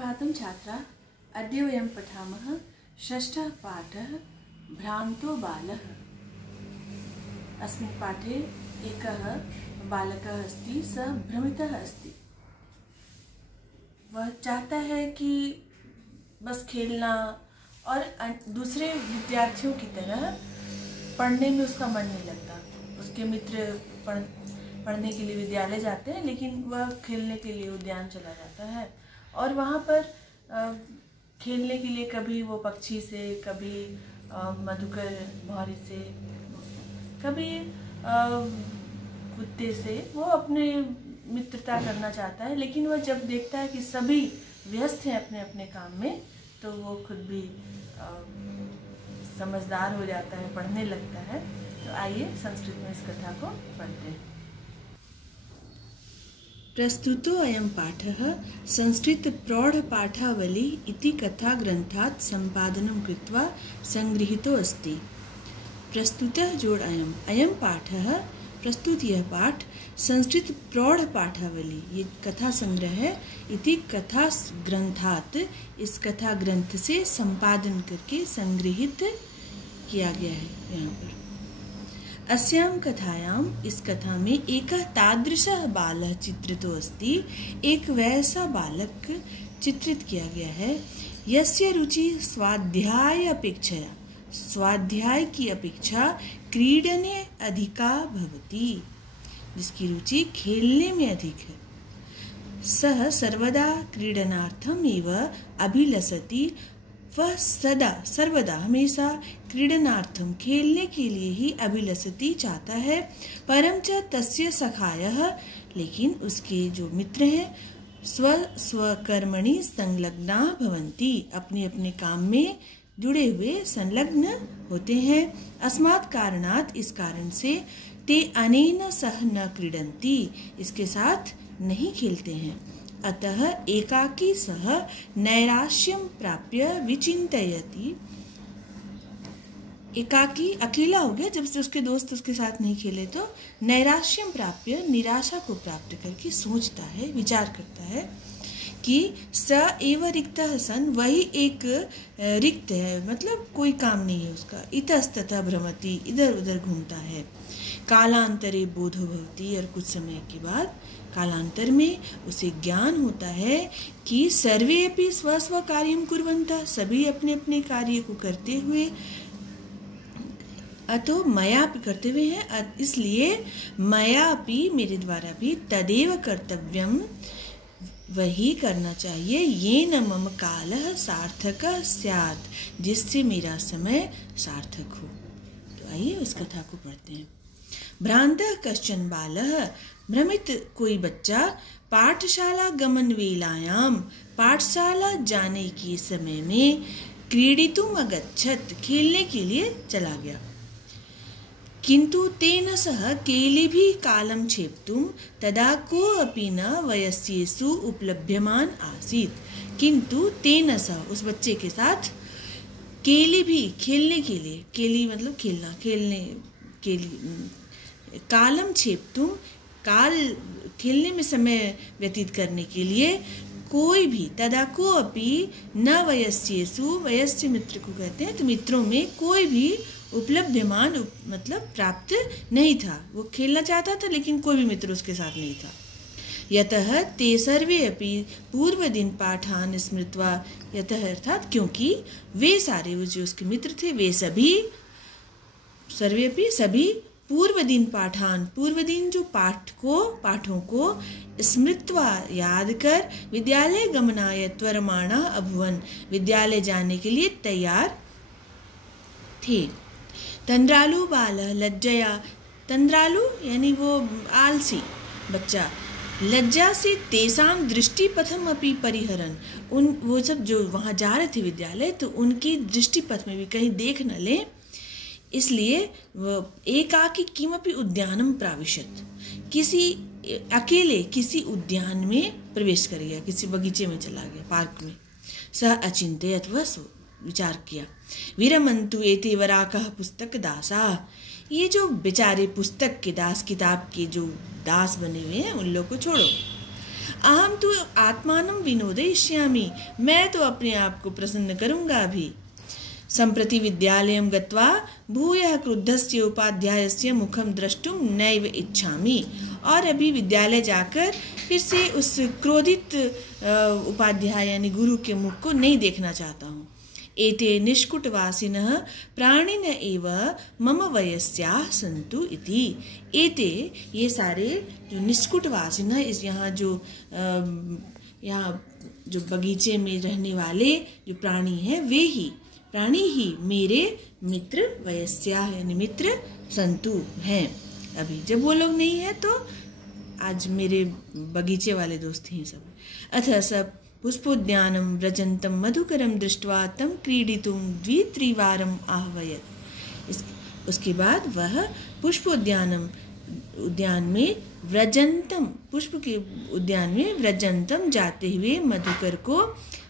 सुप्रभातं छात्रा। अद्य वयं पठामः षष्ठः पाठः भ्रान्तो बालः। अस्मिन् पाठे एकः बालकः अस्ति, सः भ्रमितः अस्ति। वह चाहता है कि बस खेलना और दूसरे विद्यार्थियों की तरह पढ़ने में उसका मन नहीं लगता। उसके मित्र पढ़ने के लिए विद्यालय जाते हैं, लेकिन वह खेलने के लिए उद्यान चला जाता है और वहाँ पर खेलने के लिए कभी वो पक्षी से, कभी मधुकर भौरे से, कभी कुत्ते से वो अपने मित्रता करना चाहता है। लेकिन वह जब देखता है कि सभी व्यस्त हैं अपने अपने काम में, तो वो खुद भी समझदार हो जाता है, पढ़ने लगता है। तो आइए संस्कृत में इस कथा को पढ़ते हैं। प्रस्तुतो अयं पाठः संस्कृत प्रौढ़ पाठावली इति कथा ग्रंथात् संपादनं कृत्वा संगृहीतो अस्ति। प्रस्तुतः जोड़ अयं पाठः, प्रस्तुत यह पाठ संस्कृत प्रौढ़ पाठावली, ये कथा संग्रह है, इति कथा ग्रंथात्, इस कथा ग्रंथ से संपादन करके संग्रहित किया गया है। यहाँ पर अस्यां कथायां, इस कथा में एकः तादृशः बालः चित्रितो अस्ति, एक वैसा बालक चित्रित किया गया है, यस्य रुचि स्वाध्याय अपेक्षया, स्वाध्याय की अपेक्षा क्रीडने अधिका भवति, जिसकी रुचि खेलने में अधिक है। सः सर्वदा क्रीडनार्थम एव अभिलषति, वह सदा सर्वदा हमेशा क्रीडनार्थम खेलने के लिए ही अभिलषति चाहता है। परम च तस्य सखायः, लेकिन उसके जो मित्र हैं स्वकर्मणि संलग्ना भवन्ति, अपने अपने काम में जुड़े हुए संलग्न होते हैं। अस्मात् कारणात्, इस कारण से, ते अनेन सह न क्रीडन्ति, इसके साथ नहीं खेलते हैं। अतः एकाकी सह नैराश्यं प्राप्य विचिन्तयति, एकाकी अकेला हो गया जब से उसके दोस्त उसके साथ नहीं खेले, तो नैराश्यं प्राप्य, निराशा को प्राप्त करके सोचता है, विचार करता है कि स एव रिक्तः सन, वही एक रिक्त है, मतलब कोई काम नहीं है उसका। इतस्ततः भ्रमति, इधर उधर घूमता है। कालांतरे बोधो भवति, और कुछ समय के बाद कालांतर में उसे ज्ञान होता है कि सर्वे अपि स्व स्व कार्यं कुर्वन्तः, सभी अपने अपने कार्य को करते हुए, अतो मया करते हुए हैं, इसलिए मया अपि, मेरे द्वारा भी, तदेव कर्तव्यम, वही करना चाहिए, ये न मम कालः सार्थकः स्यात्, जिससे मेरा समय सार्थक हो। तो आइए उस कथा को पढ़ते हैं। भ्रान्तः कश्चन बालः, भ्रमित कोई बच्चा, पाठशाला गमन वेलायां, पाठशाला जाने के समय में, क्रीडितुम् अगच्छत्, खेलने के लिए चला गया। किंतु तेन सह केलिभिः कालं क्षेप्तुं तदा कोऽपि न वयस्येषु उपलभ्यमान आसीत्। किंतु तेन सह, उस बच्चे के साथ, केलिभिः, खेलने के लिए, केली मतलब खेलना, खेलने के लिए, कालम क्षेप्तुं, काल खेलने में समय व्यतीत करने के लिए, कोई भी, तदा कोऽपि न वयस्येषु, वयस्य मित्र को कहते हैं, तो मित्रों में कोई भी उपलब्धमान मतलब प्राप्त नहीं था। वो खेलना चाहता था लेकिन कोई भी मित्र उसके साथ नहीं था। यतः ते सर्वे अपि पूर्व दिन पाठान स्मृत्वा, यतः अर्थात क्योंकि, वे सारे, वो जो उसके मित्र थे, वे सभी, सर्वे अपि सभी, पूर्व दिन पाठान, पूर्व दिन जो पाठों को स्मृत्वा याद कर, विद्यालय गमनाय त्वरमाणा अभुवन, विद्यालय जाने के लिए तैयार थे। तंद्रालु बालः लज्जया, तंद्रालु यानी वो आलसी बच्चा, लज्जा से तेसाम दृष्टिपथम अपि परिहरन, वो सब जो वहाँ जा रहे थे विद्यालय, तो उनकी दृष्टिपथ में भी कहीं देख न ले, इसलिए एकाकी किमपि उद्यानम प्राविशत, किसी अकेले किसी उद्यान में प्रवेश कर गया, किसी बगीचे में चला गया, पार्क में। सह अचिंत्यत, वह विचार किया। विरमंतु एते वराकः पुस्तक दासा, ये जो बेचारे पुस्तक के दास, किताब के जो दास बने हुए हैं, उन लोग को छोड़ो। अहम तो आत्मानं विनोदयिष्यामि, मैं तो अपने आप को प्रसन्न करूंगा अभी। सम्प्रति विद्यालयं गत्वा भूयः क्रुद्धस्य उपाध्यायस्य मुखं द्रष्टुं नैव इच्छामि, और अभी विद्यालय जाकर फिर से उस क्रोधित उपाध्याय यानी गुरु के मुख को नहीं देखना चाहता हूँ। एते निष्कुटवासिनः प्राणिन एव मम वयस्याः सन्तु इति। एते ये सारे जो निष्कुटवासिनः, इस यहाँ जो बगीचे में रहने वाले जो प्राणी हैं वे ही प्राणी ही मेरे मित्र वयस्या यानी मित्र संतु हैं। अभी जब वो लोग नहीं है तो आज मेरे बगीचे वाले दोस्त हैं सब। अथ स पुष्पोद्यानं व्रजन्तं मधुकरं दृष्ट्वा तं क्रीडितुं द्वित्रिवारम् आह्वयत्। उसके बाद वह उद्यान में व्रजंतम, पुष्प के उद्यान में व्रजंतम जाते हुए मधुकर को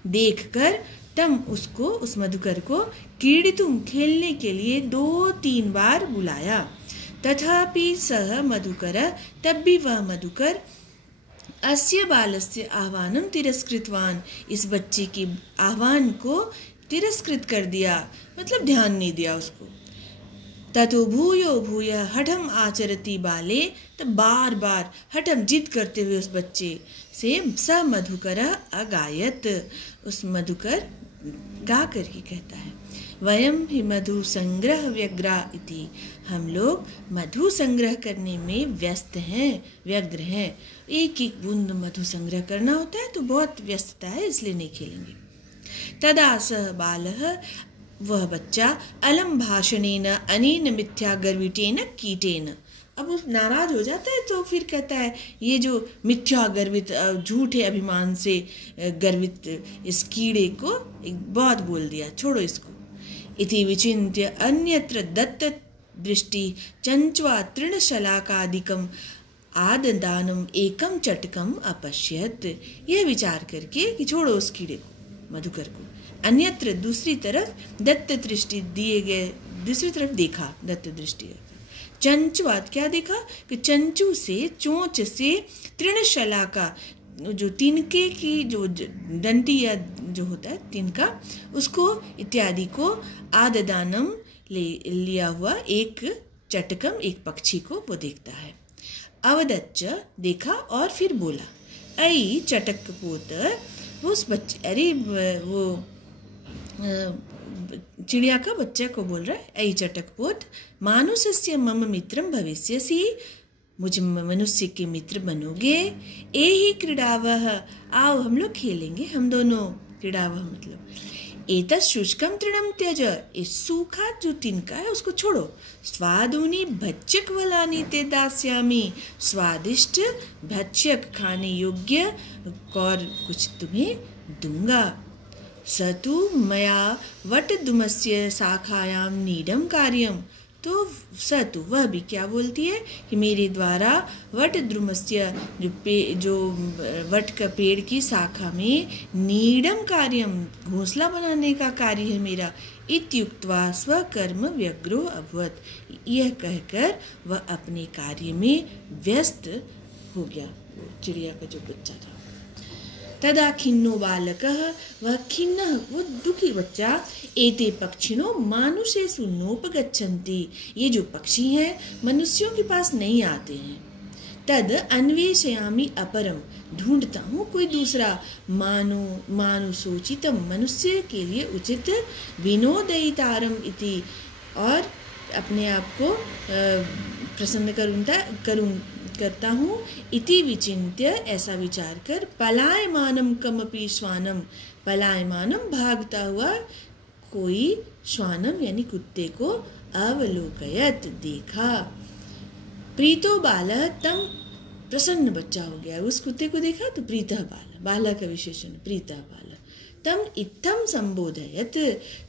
देखकर तम उसको, उस मधुकर को क्रीडितुम खेलने के लिए 2-3 बार बुलाया। तथापि सह मधुकर, तब भी वह मधुकर अस्य बालस्य आह्वानं तिरस्कृतवान, इस बच्चे के आह्वान को तिरस्कृत कर दिया, मतलब ध्यान नहीं दिया उसको। ततो भूयो भूय हठम आचरति बाले, तब बार बार हठम जिद करते हुए उस बच्चे से स मधुकर अगायत, उस मधुकर गा करके कहता है, वयम ही मधु संग्रह व्यग्रा इति, हम लोग मधु संग्रह करने में व्यस्त हैं, व्यग्र हैं। एक एक बूंद मधु संग्रह करना होता है तो बहुत व्यस्तता है, इसलिए नहीं खेलेंगे। तदा सह बालः, वह बच्चा अलम भाषणेन अनेन मिथ्या गर्वितेन कीटेन, अब वो नाराज हो जाता है तो फिर कहता है ये जो मिथ्या गर्वित झूठे अभिमान से गर्वित इस कीड़े को बहुत बोल दिया, छोड़ो इसको। इति विचिन्त्य अन्यत्र दत्त दृष्टि चंचवा तृणशलाकादिकम आददानम एकम चटकम अपश्यत, यह विचार करके कि छोड़ो उस कीड़े को, मधुकर को, अन्यत्र दूसरी तरफ दत्त दृष्टि दिए गए, दूसरी तरफ देखा, दत्त दृष्टि चंचवात, क्या देखा कि चंचू से, चोंच से, तृणशला का जो तिनके की जो डंटी या जो होता है तिनका, उसको इत्यादि को आददानम लिया हुआ एक चटकम, एक पक्षी को वो देखता है। अवदच्च, देखा और फिर बोला, ऐ चटक पोत, वो उस बच्चे, अरे वो चिड़िया का बच्चा को बोल रहा है, ऐ चटकपोत मानुषस्य मम मित्रम भविष्यसि, मुझ मनुष्य के मित्र बनोगे। ए ही क्रीडावह, आओ हम लोग खेलेंगे, हम दोनों, क्रीडावह मतलब एतत् शुष्कम तृणम त्यज, इस सूखा जो तिनका है उसको छोड़ो। स्वादुनी भक्षक वलानि ते दास्यामि, स्वादिष्ट भक्षक खाने योग्य और कुछ तुम्हें दूंगा। सतु मया वटद्रुमस्य शाखायां नीडम कार्यम, तो सतु वह भी क्या बोलती है कि मेरे द्वारा वटद्रुमस्य जो वट का पेड़ की शाखा में नीडम कार्यम, घोंसला बनाने का कार्य है मेरा। इत्युक्त्वा स्वकर्म व्यग्रो अभवत्, यह कहकर वह अपने कार्य में व्यस्त हो गया, चिड़िया का जो बच्चा था। तदा खिन्नो बालकः, वह खिन्न, वो दुखी बच्चा, एते पक्षिणो मानुषेषु नोपगच्छन्ति, ये जो पक्षी हैं मनुष्यों के पास नहीं आते हैं। तद अन्वेषयामि अपरम, ढूंढता हूँ कोई दूसरा, मानुषोचितम, मनुष्य के लिए उचित, विनोदयितारम इति, और अपने आप को प्रसन्न करता हूँ। इति विचिन्त्य, ऐसा विचार कर, पलायमानम कमपि श्वानम, पलायमानम भागता हुआ कोई, श्वानम यानी कुत्ते को, अवलोकयत देखा। प्रीतो बालः तम, प्रसन्न बच्चा हो गया, उस कुत्ते को देखा तो प्रीतः बालः, बालः का विशेषण प्रीतः बालः, तम इत्थम संबोधयत,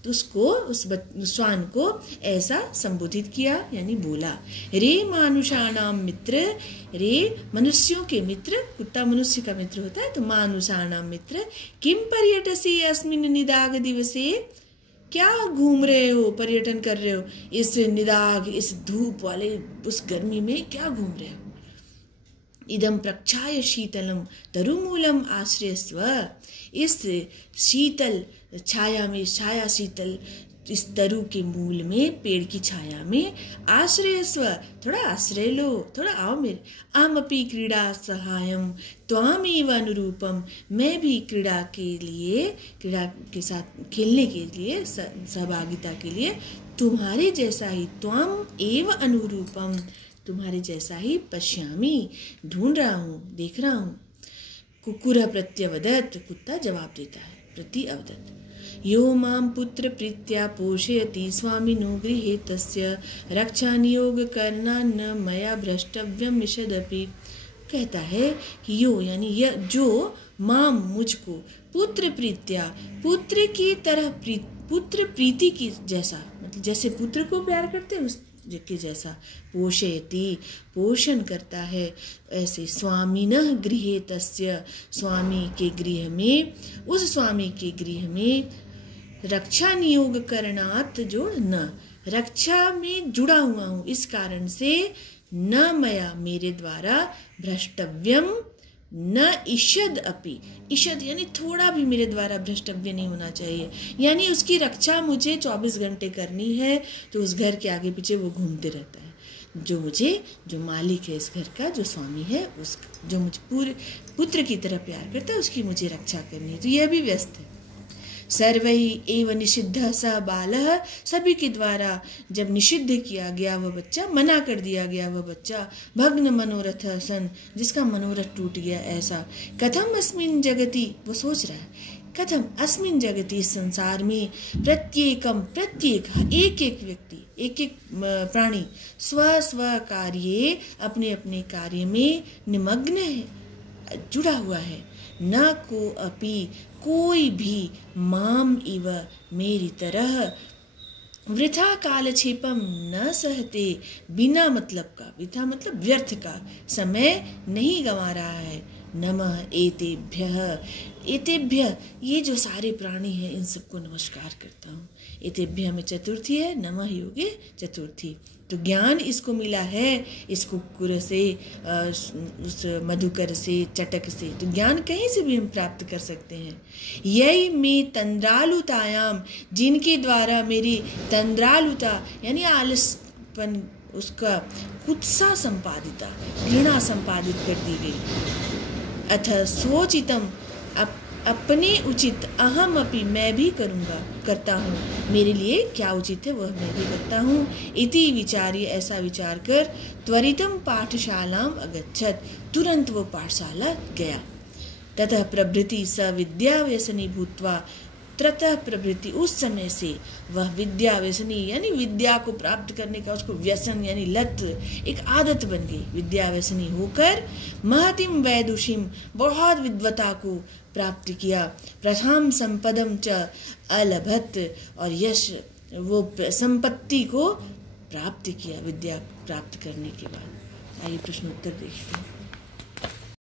तो उसको, उस श्वान को ऐसा संबोधित किया यानी बोला, रे मानुषाणाम मित्र, रे मनुष्यों के मित्र, कुत्ता मनुष्य का मित्र होता है तो मानुषाणाम मित्र, किम पर्यटसी अस्मिन् निदाग दिवसे, क्या घूम रहे हो, पर्यटन कर रहे हो इस निदाग, इस धूप वाले उस गर्मी में क्या घूम रहे हो। इदं प्रक्षाय शीतलम तरुमूलम आश्रयस्व। इस शीतल छाया में, छाया शीतल इस तरु के मूल में, पेड़ की छाया में आश्रयस्व, थोड़ा आश्रय लो, थोड़ा आओ मेरे। अहमपि क्रीड़ा सहायम त्वामेव अनुरूपम। मैं भी क्रीड़ा के लिए, क्रीड़ा के साथ खेलने के लिए, सहभागिता के लिए तुम्हारे जैसा ही, त्वाम एव अनुरूपम, तुम्हारे जैसा ही पश्यामि, ढूंढ रहा हूँ, देख रहा हूँ। कुकुर प्रत्यवदत्, कुत्ता जवाब देता है, प्रति अवदत्। यो मां पुत्र प्रीत्या पोषयति स्वामिनो गृहे तस्य रक्षा नियोग करना न मया भ्रष्टव्यम निषदपि। कहता है कि यो यानी यह, जो माम मुझको, पुत्र प्रीत्या, पुत्र की तरह, पुत्र प्रीति की जैसा, मतलब जैसे पुत्र को प्यार करते हैं उस के जैसा, पोषयति पोषण करता है, ऐसे स्वामिनः गृहे तस्य, स्वामी के गृह में, उस स्वामी के गृह में रक्षा नियोग करणात्, जोड़ न, रक्षा में जुड़ा हुआ हूँ, इस कारण से न मया, मेरे द्वारा, भ्रष्टव्यम न ईषद अपि, ईषद यानी थोड़ा भी मेरे द्वारा भ्रष्टव्य नहीं होना चाहिए, यानी उसकी रक्षा मुझे 24 घंटे करनी है, तो उस घर के आगे पीछे वो घूमते रहता है। जो मुझे, जो मालिक है इस घर का, जो स्वामी है, उस जो मुझे पूरे पुत्र की तरह प्यार करता है, उसकी मुझे रक्षा करनी है, तो यह भी व्यस्त है। सर्वैः एव निषिद्धः स बालः, सभी के द्वारा जब निषिद्ध किया गया वह बच्चा, मना कर दिया गया वह बच्चा, भग्न मनोरथ सन, जिसका मनोरथ टूट गया ऐसा। कथम अस्मिन् जगति, वो सोच रहा है, कथम अस्मिन् जगति, इस संसार में, प्रत्येकम, प्रत्येक, एक एक व्यक्ति, एक एक प्राणी, स्व स्व कार्ये, अपने अपने कार्य में निमग्न है, जुड़ा हुआ है। न को अपि, कोई भी, माम इव, मेरी तरह, वृथा कालक्षेपम न सहते, बिना मतलब का, वृथा मतलब व्यर्थ का, समय नहीं गंवा रहा है। नमः एतेभ्यः, एतेभ्य, ये जो सारे प्राणी हैं इन सबको नमस्कार करता हूँ। एतेभ्य में चतुर्थी है, नमः योगे चतुर्थी, तो ज्ञान इसको मिला है, इस कुकुर से, उस मधुकर से, चटक से, तो ज्ञान कहीं से भी हम प्राप्त कर सकते हैं। यही में तंद्रालुतायाम, जिनके द्वारा मेरी तंद्रालुता यानी आलसपन, उसका कुत्सा संपादिता, घृणा संपादित कर दी गई। अथ सोचितम, अपने उचित, अहम अपि, मैं भी करूँगा, करता हूँ, मेरे लिए क्या उचित है वह मैं भी करता हूँ। इति विचार्य, ऐसा विचार कर, त्वरितम पाठशालाम अगच्छत, तुरंत वो पाठशाला गया। ततः प्रभृति स विद्या व्यसनी भूत्वा, ततः प्रभृति, उस समय से वह विद्या व्यसनी यानी विद्या को प्राप्त करने का उसको व्यसन यानी लत, एक आदत बन गई। विद्या व्यसनी होकर महतिम वैदुषीम, बहुत विद्वता को प्राप्त किया। प्रथम संपदम च अलभत, और यश, वो संपत्ति को प्राप्त किया विद्या प्राप्त करने के बाद। आइए प्रश्नोत्तर देखते हैं।